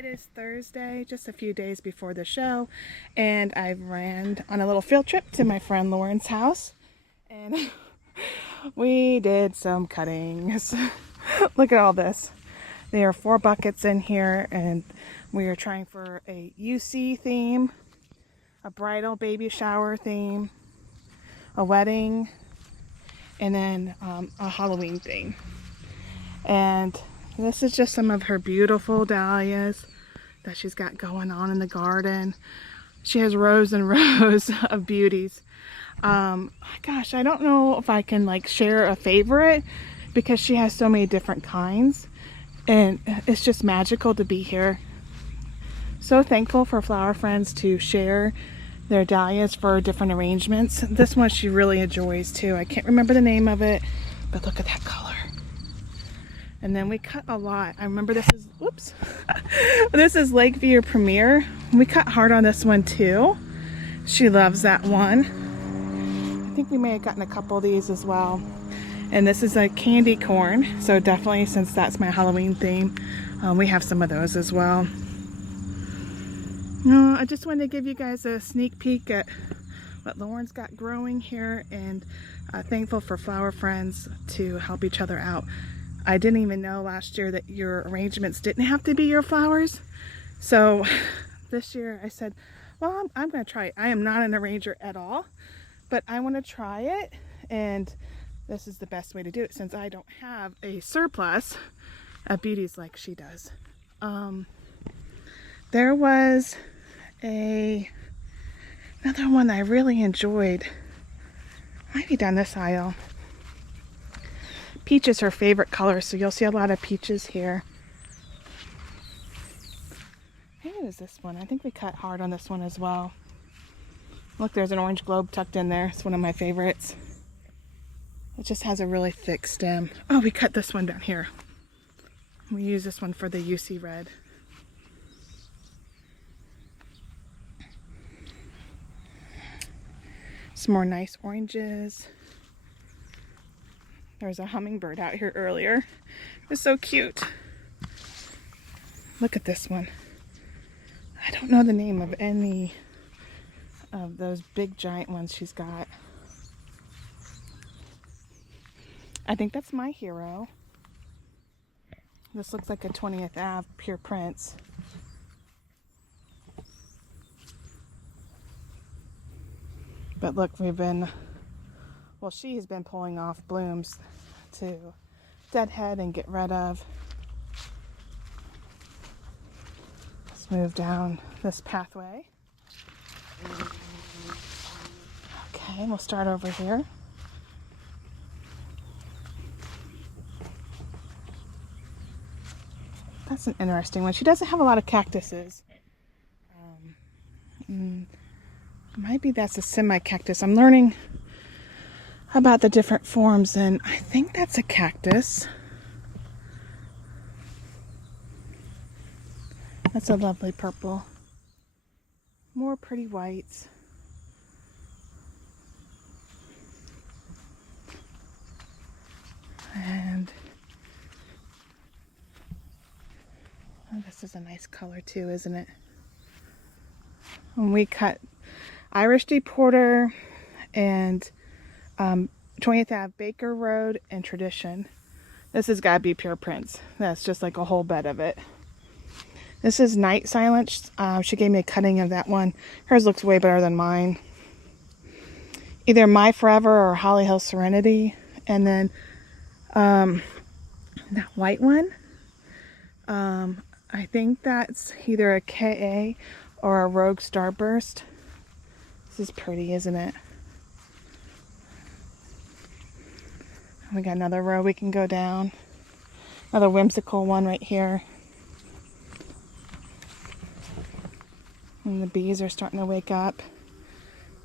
It is Thursday, just a few days before the show, and I ran on a little field trip to my friend Lauren's house, and we did some cuttings. Look at all this. There are 4 buckets in here, and we are trying for a UC theme, a bridal baby shower theme, a wedding, and then a Halloween theme. And this is just some of her beautiful dahlias that she's got going on in the garden. She has rows and rows of beauties. Gosh, I don't know if I can like share a favorite because she has so many different kinds, and it's just magical to be here. So thankful for flower friends to share their dahlias for different arrangements. This one she really enjoys too. I can't remember the name of it, but look at that color. And then we cut a lot. I remember this is, whoops, this is Lakeview Premier. We cut hard on this one too. She loves that one. I think we may have gotten a couple of these as well. And this is a candy corn. So definitely, since that's my Halloween theme, we have some of those as well. I just wanted to give you guys a sneak peek at what Lauren's got growing here, and thankful for flower friends to help each other out. I didn't even know last year that your arrangements didn't have to be your flowers. So this year I said, well, I'm going to try it. I am not an arranger at all, but I want to try it. And this is the best way to do it since I don't have a surplus of beauties like she does. There was another one I really enjoyed. Might be down this aisle. Peach is her favorite color, so you'll see a lot of peaches here. Maybe it was this one. I think we cut hard on this one as well. Look, there's an orange globe tucked in there. It's one of my favorites. It just has a really thick stem. Oh, we cut this one down here. We use this one for the UC red. Some more nice oranges. There was a hummingbird out here earlier. It was so cute. Look at this one. I don't know the name of any of those big giant ones she's got. I think that's my hero. This looks like a 20th Ave Pure Prince. But look, she's been pulling off blooms to deadhead and get rid of. Let's move down this pathway. Okay, we'll start over here. That's an interesting one. She doesn't have a lot of cactuses. Maybe that's a semi-cactus. I'm learning about the different forms, and I think that's a cactus. That's a lovely purple. More pretty whites. And oh, this is a nice color too, isn't it? And we cut Irish Deporter and 20th Ave Baker Road and Tradition. This has got to be Pure Prince. That's just like a whole bed of it. This is Night Silence. She gave me a cutting of that one. Hers looks way better than mine. Either My Forever or Holly Hill Serenity. And then that white one. I think that's either a KA or a Rogue Starburst. This is pretty, isn't it? We got another row we can go down. Another whimsical one right here. And the bees are starting to wake up.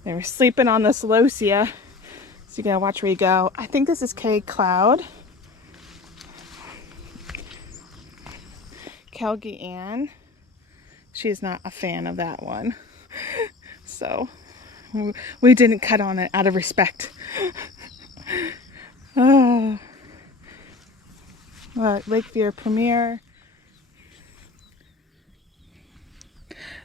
They were sleeping on this locia. So you gotta watch where you go. I think this is K Cloud. Kelgi Ann. She's not a fan of that one. So we didn't cut on it out of respect. Lakeview Premier.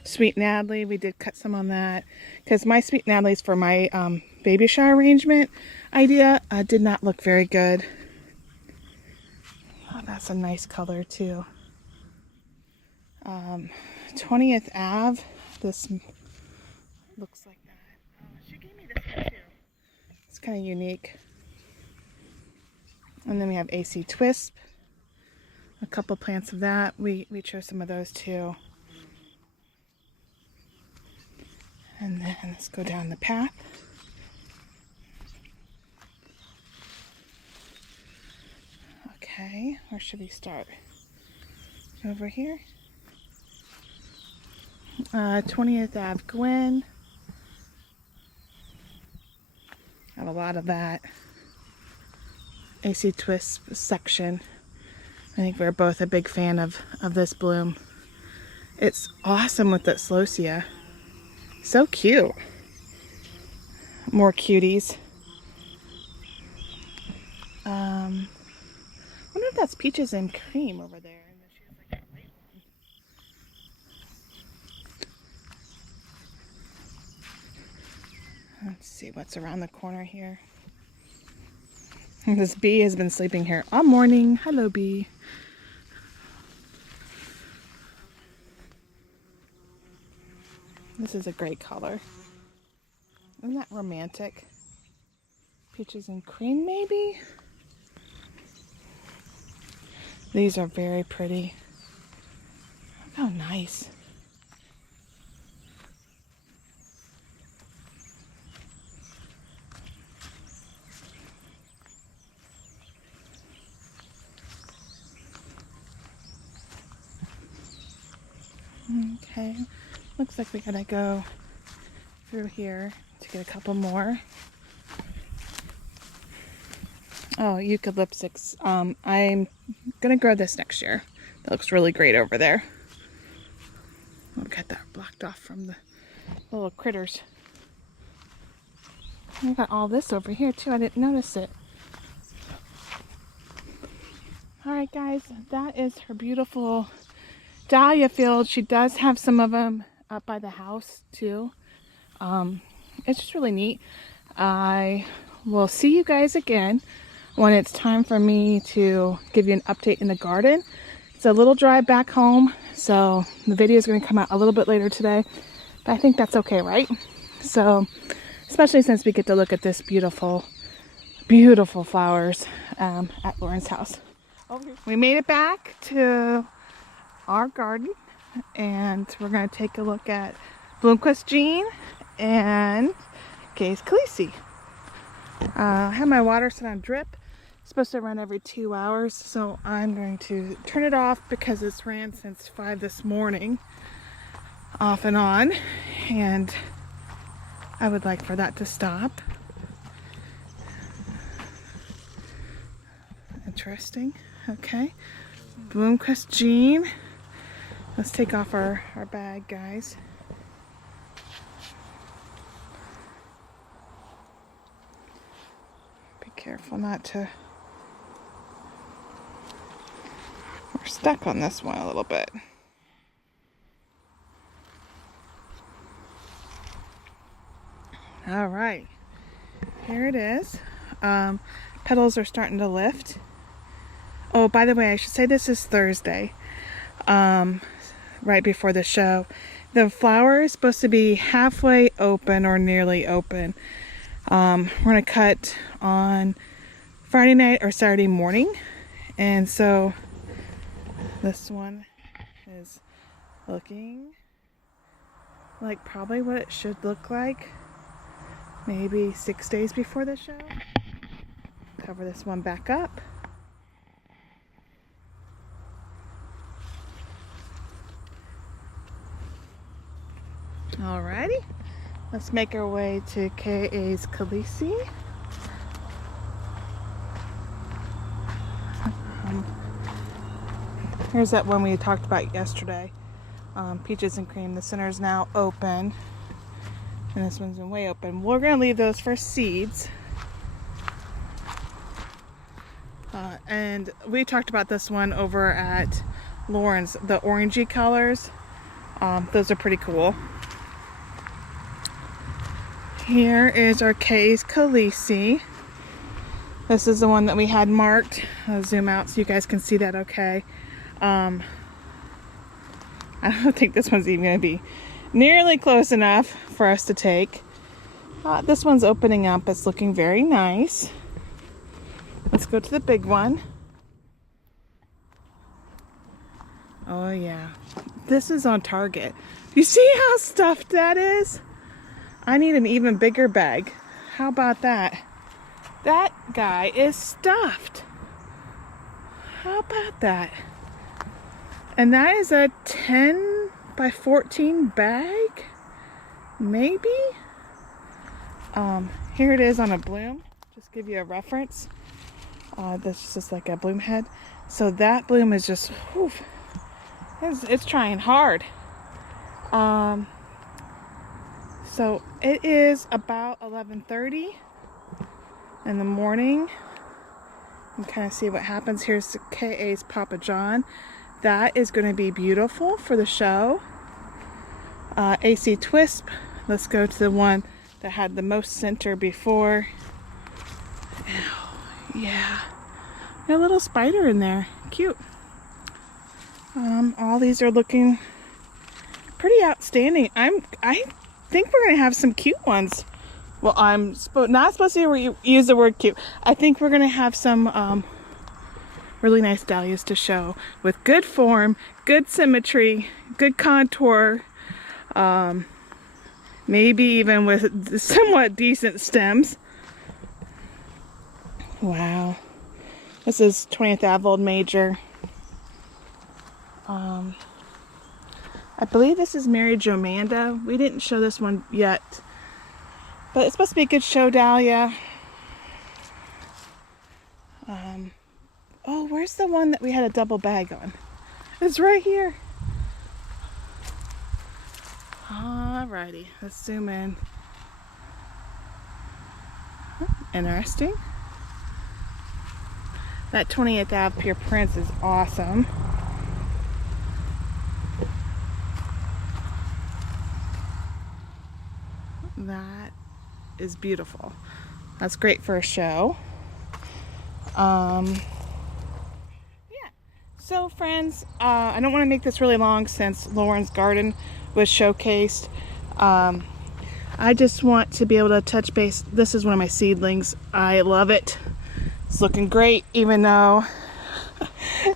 Sweet Natalie, we did cut some on that because my Sweet Natalie's for my baby shower arrangement idea did not look very good. Oh, that's a nice color too. 20th Ave, this looks like that. Oh, she gave me this one too. It's kind of unique. And then we have AC Twisp, a couple plants of that. We chose some of those too. And then let's go down the path. Okay, where should we start? Over here. 20th Ave Gwen. Have a lot of that. AC Twist section. I think we're both a big fan of this bloom. It's awesome with that celosia. So cute. More cuties. I wonder if that's peaches and cream over there. And then she has like a white one. Let's see what's around the corner here. This bee has been sleeping here all morning. Hello, bee. This is a great color. Isn't that romantic? Peaches and cream, maybe? These are very pretty. Look how nice. Okay, looks like we gotta go through here to get a couple more. Oh, eucalyptus. I'm gonna grow this next year. That looks really great over there. I'll get that blocked off from the little critters. I got all this over here too. I didn't notice it. All right, guys, that is her beautiful dahlia field. She does have some of them up by the house too. It's just really neat. I will see you guys again when it's time for me to give you an update in the garden. It's a little dry back home, so the video is going to come out a little bit later today, but I think that's okay, right? So, especially since we get to look at this beautiful, beautiful flowers at Lauren's house. We made it back to our garden, and we're going to take a look at Bloomquist Jean and Gay's Khaleesi. I have my water set on drip. It's supposed to run every 2 hours, so I'm going to turn it off because it's ran since 5 this morning, off and on, and I would like for that to stop. Interesting. Okay, Bloomquist Jean. Let's take off our bag, guys. Be careful not to... We're stuck on this one a little bit. All right, here it is. Petals are starting to lift. Oh, by the way, I should say this is Thursday, right before the show. The flower is supposed to be halfway open or nearly open. We're going to cut on Friday night or Saturday morning. And so this one is looking like probably what it should look like. Maybe 6 days before the show. Cover this one back up. Alrighty, let's make our way to K.A.'s Khaleesi. Here's that one we talked about yesterday. Peaches and cream. The center is now open, and this one's been way open. We're going to leave those for seeds. And we talked about this one over at Lauren's, the orangey colors. Those are pretty cool. Here is our Kay's Khaleesi. This is the one that we had marked. I'll zoom out so you guys can see that okay. I don't think this one's even going to be nearly close enough for us to take. This one's opening up. It's looking very nice. Let's go to the big one. Oh yeah. This is on Target. You see how stuffed that is? I need an even bigger bag. How about that? That guy is stuffed. How about that? And that is a 10 by 14 bag? Maybe? Here it is on a bloom. Just give you a reference. That's just like a bloom head. So that bloom is just, whew, it's trying hard. So it is about 11:30 in the morning. You can kind of see what happens. Here's KA's Papa John. That is going to be beautiful for the show. AC Twisp. Let's go to the one that had the most center before. Oh, yeah. Got a little spider in there. Cute. All these are looking pretty outstanding. I think we're going to have some cute ones. Well, I'm not supposed to use the word cute. I think we're going to have some really nice dahlias to show with good form, good symmetry, good contour, maybe even with somewhat decent stems. Wow. This is 20th Ave Old Major. I believe this is Mary Jomanda. We didn't show this one yet, but it's supposed to be a good show dahlia. Oh, where's the one that we had a double bag on? It's right here. Alrighty, let's zoom in. Interesting. That 20th Ave Pure Prince is awesome. That is beautiful. That's great for a show. Yeah. So friends, I don't want to make this really long since Lauren's garden was showcased. I just want to be able to touch base. This is one of my seedlings. I love it. It's looking great, even though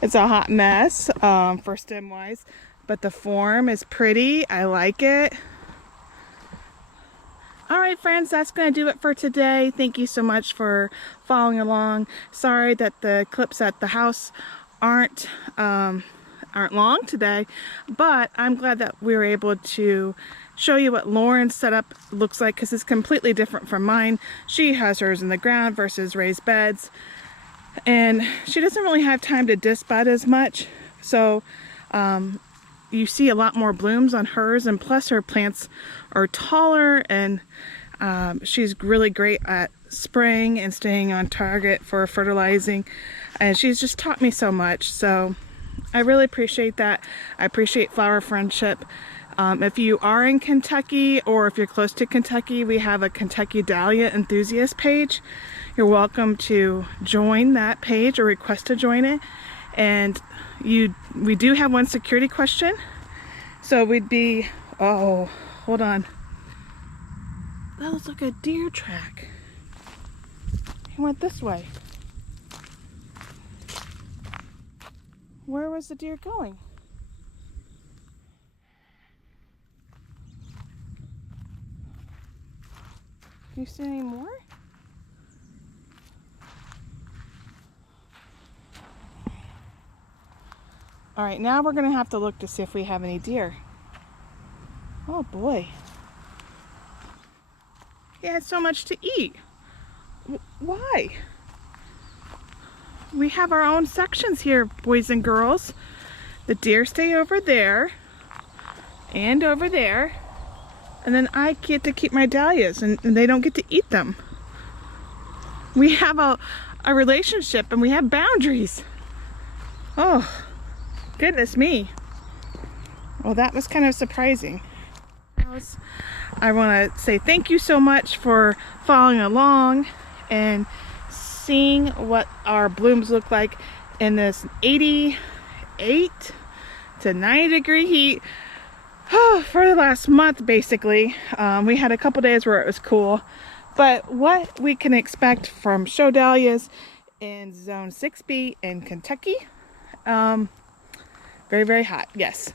it's a hot mess for stem wise, but the form is pretty. I like it. All right, friends, that's going to do it for today. Thank you so much for following along. Sorry that the clips at the house aren't long today, but I'm glad that we were able to show you what Lauren's setup looks like, because it's completely different from mine. She has hers in the ground versus raised beds, and she doesn't really have time to disc bud as much, so you see a lot more blooms on hers, and plus her plants are taller, and she's really great at spraying and staying on target for fertilizing, and she's just taught me so much. So I really appreciate that. I appreciate Flower Friendship. If you are in Kentucky, or if you're close to Kentucky, we have a Kentucky Dahlia enthusiast page. You're welcome to join that page or request to join it. And we do have one security question. So we'd be, oh, hold on. That looks like a deer track. He went this way. Where was the deer going? Do you see any more? All right, now we're gonna have to look to see if we have any deer. Oh boy. He had so much to eat. Why? We have our own sections here, boys and girls. The deer stay over there and over there, and then I get to keep my dahlias, and they don't get to eat them. We have a relationship, and we have boundaries. Oh, goodness me. Well, that was kind of surprising. I want to say thank you so much for following along and seeing what our blooms look like in this 88 to 90 degree heat for the last month, basically. We had a couple days where it was cool, but what we can expect from show dahlias in zone 6B in Kentucky, very, very hot, yes.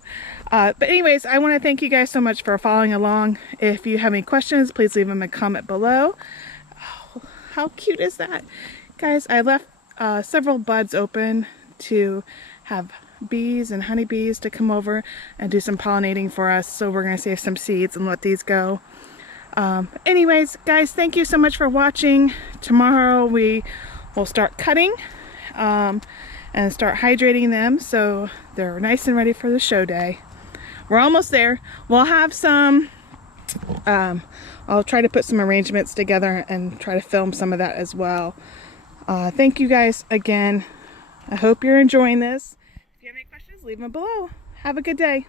But anyways, I want to thank you guys so much for following along. If you have any questions, please leave them in a comment below. Oh, how cute is that? Guys, I left several buds open to have bees and honeybees to come over and do some pollinating for us. So we're going to save some seeds and let these go. Anyways, guys, thank you so much for watching. Tomorrow we will start cutting and start hydrating them so they're nice and ready for the show day. We're almost there. We'll have some, I'll try to put some arrangements together and try to film some of that as well. Thank you guys again. I hope you're enjoying this. If you have any questions, leave them below. Have a good day.